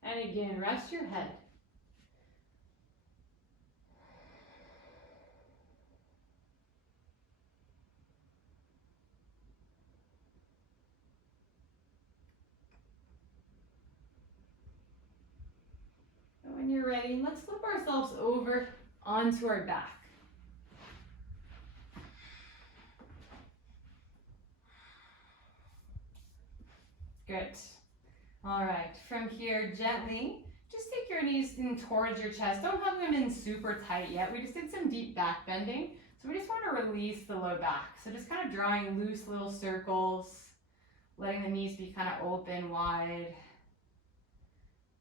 And again, rest your head. And when you're ready, let's flip ourselves over onto our back. Good. All right, from here, gently, just take your knees in towards your chest. Don't have them in super tight yet. We just did some deep back bending. So we just want to release the low back. So just kind of drawing loose little circles, letting the knees be kind of open, wide.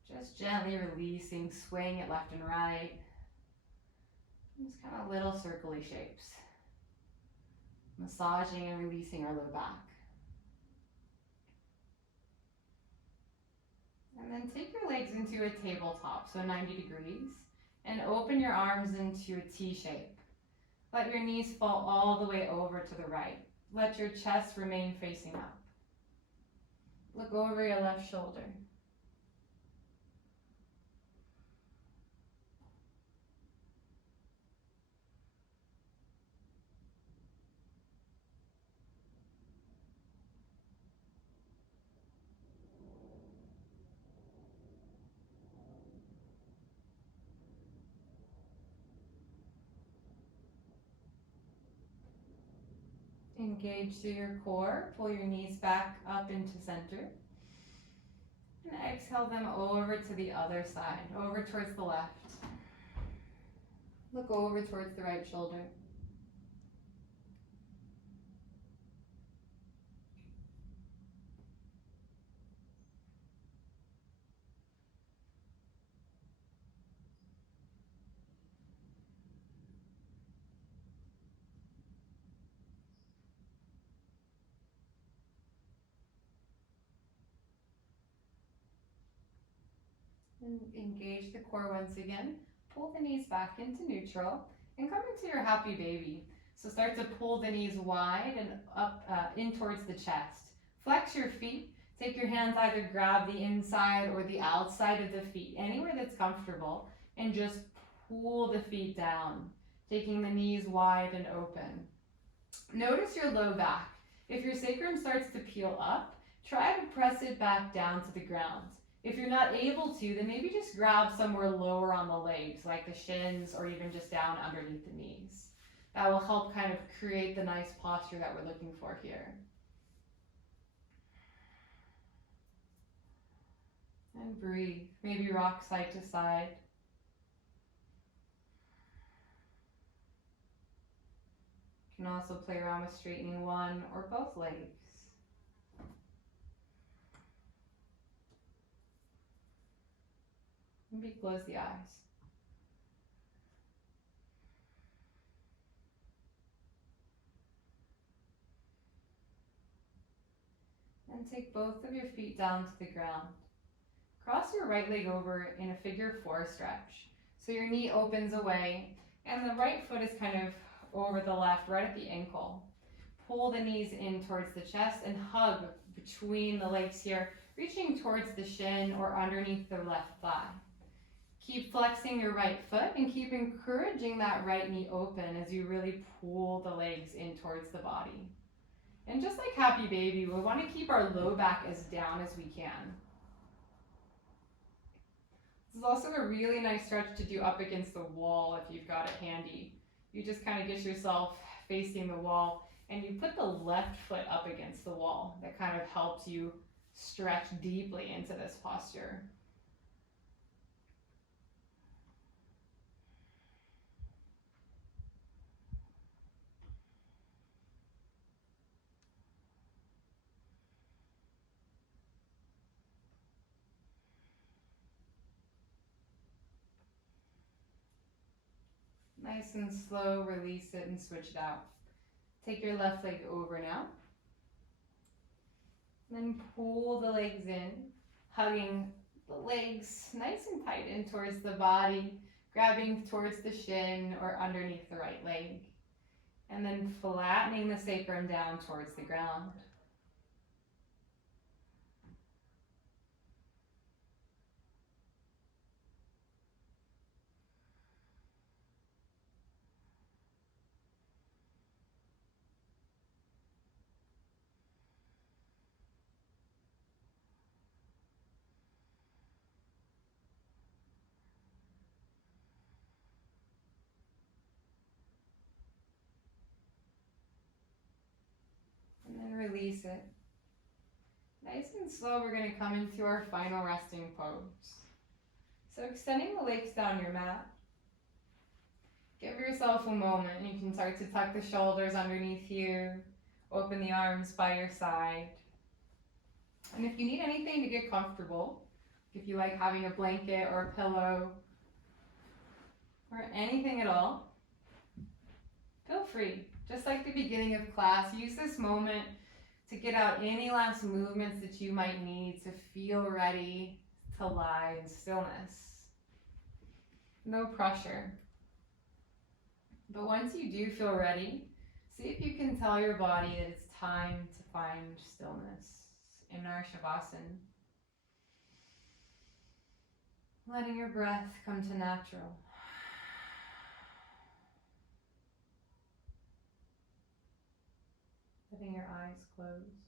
Just gently releasing, swaying it left and right. Just kind of little circly shapes. Massaging and releasing our low back. And then take your legs into a tabletop, so 90 degrees, and open your arms into a T shape. Let your knees fall all the way over to the right. Let your chest remain facing up. Look over your left shoulder. Engage through your core. Pull your knees back up into center. And exhale them over to the other side, over towards the left. Look over towards the right shoulder. And engage the core once again. Pull the knees back into neutral and come into your happy baby. So start to pull the knees wide and up in towards the chest. Flex your feet. Take your hands, either grab the inside or the outside of the feet, anywhere that's comfortable, and just pull the feet down, taking the knees wide and open. Notice your low back. If your sacrum starts to peel up, try to press it back down to the ground. If you're not able to, then maybe just grab somewhere lower on the legs, like the shins or even just down underneath the knees. That will help kind of create the nice posture that we're looking for here. And breathe. Maybe rock side to side. You can also play around with straightening one or both legs. Maybe close the eyes. And take both of your feet down to the ground. Cross your right leg over in a figure 4 stretch. So your knee opens away and the right foot is kind of over the left, right at the ankle. Pull the knees in towards the chest and hug between the legs here, reaching towards the shin or underneath the left thigh. Keep flexing your right foot and keep encouraging that right knee open as you really pull the legs in towards the body. And just like happy baby, we want to keep our low back as down as we can. This is also a really nice stretch to do up against the wall if you've got it handy. You just kind of get yourself facing the wall and you put the left foot up against the wall. That kind of helps you stretch deeply into this posture. Nice and slow, release it and switch it out. Take your left leg over now. Then pull the legs in, hugging the legs nice and tight in towards the body, grabbing towards the shin or underneath the right leg. And then flattening the sacrum down towards the ground. And then release it. Nice and slow, we're going to come into our final resting pose. So extending the legs down your mat. Give yourself a moment. You can start to tuck the shoulders underneath you, open the arms by your side. And if you need anything to get comfortable, if you like having a blanket or a pillow or anything at all, feel free. Just like the beginning of class, use this moment to get out any last movements that you might need to feel ready to lie in stillness. No pressure. But once you do feel ready, see if you can tell your body that it's time to find stillness in our Shavasana. Letting your breath come to natural. Letting your eyes close.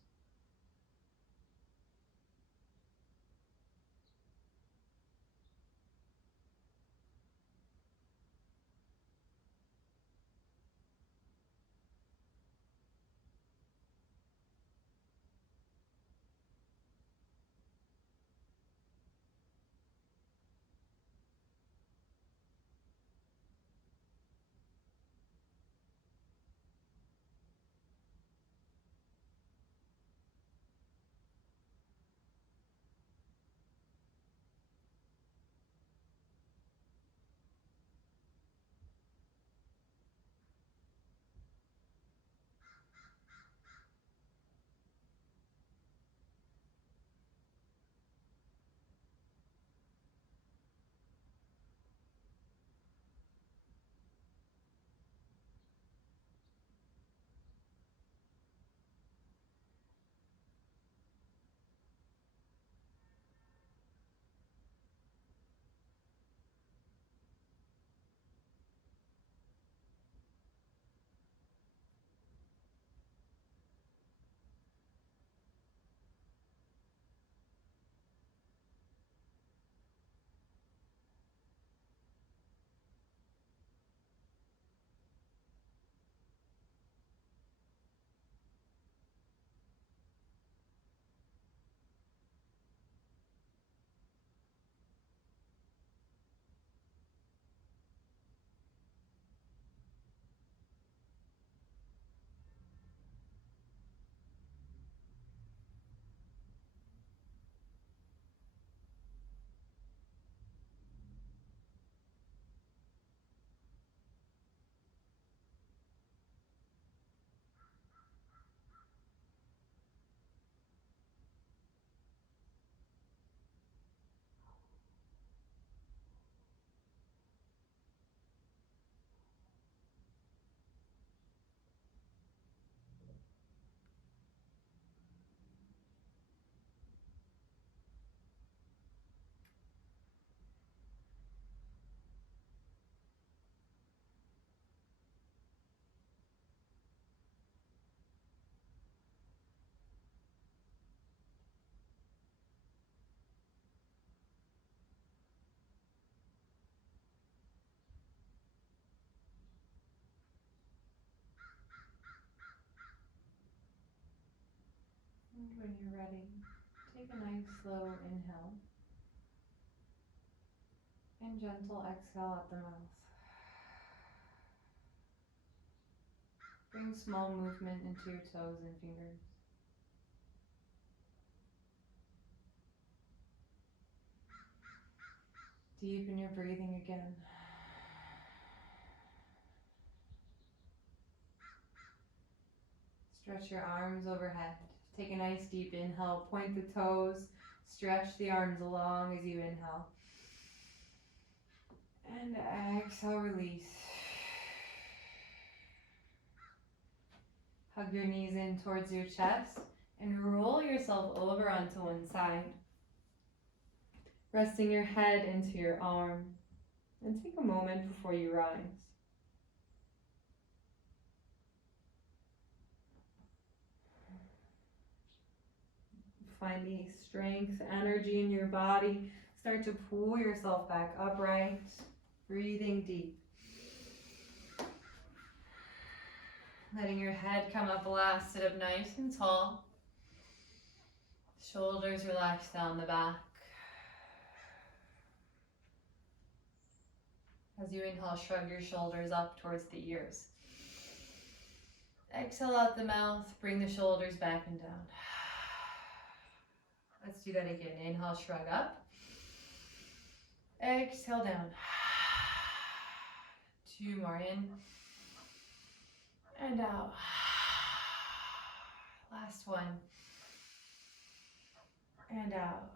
And when you're ready, take a nice slow inhale and gentle exhale at the mouth. Bring small movement into your toes and fingers. Deepen your breathing again. Stretch your arms overhead. Take a nice deep inhale, point the toes, stretch the arms long as you inhale. And exhale, release. Hug your knees in towards your chest and roll yourself over onto one side. Resting your head into your arm. And take a moment before you rise. Find the strength, energy in your body. Start to pull yourself back upright. Breathing deep. Letting your head come up last. Sit up nice and tall. Shoulders relax down the back. As you inhale, shrug your shoulders up towards the ears. Exhale out the mouth, bring the shoulders back and down. Let's do that again. Inhale, shrug up. Exhale down. 2 more, in and out. Last one. And out.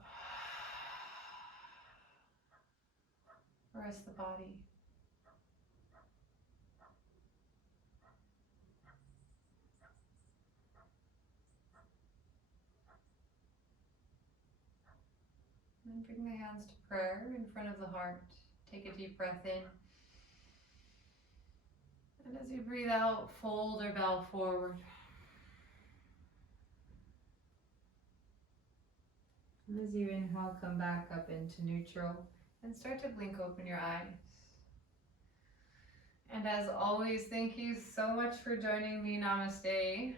Rest the body. And bring the hands to prayer in front of the heart. Take a deep breath in. And as you breathe out, fold or bow forward. And as you inhale, come back up into neutral and start to blink open your eyes. And as always, thank you so much for joining me. Namaste.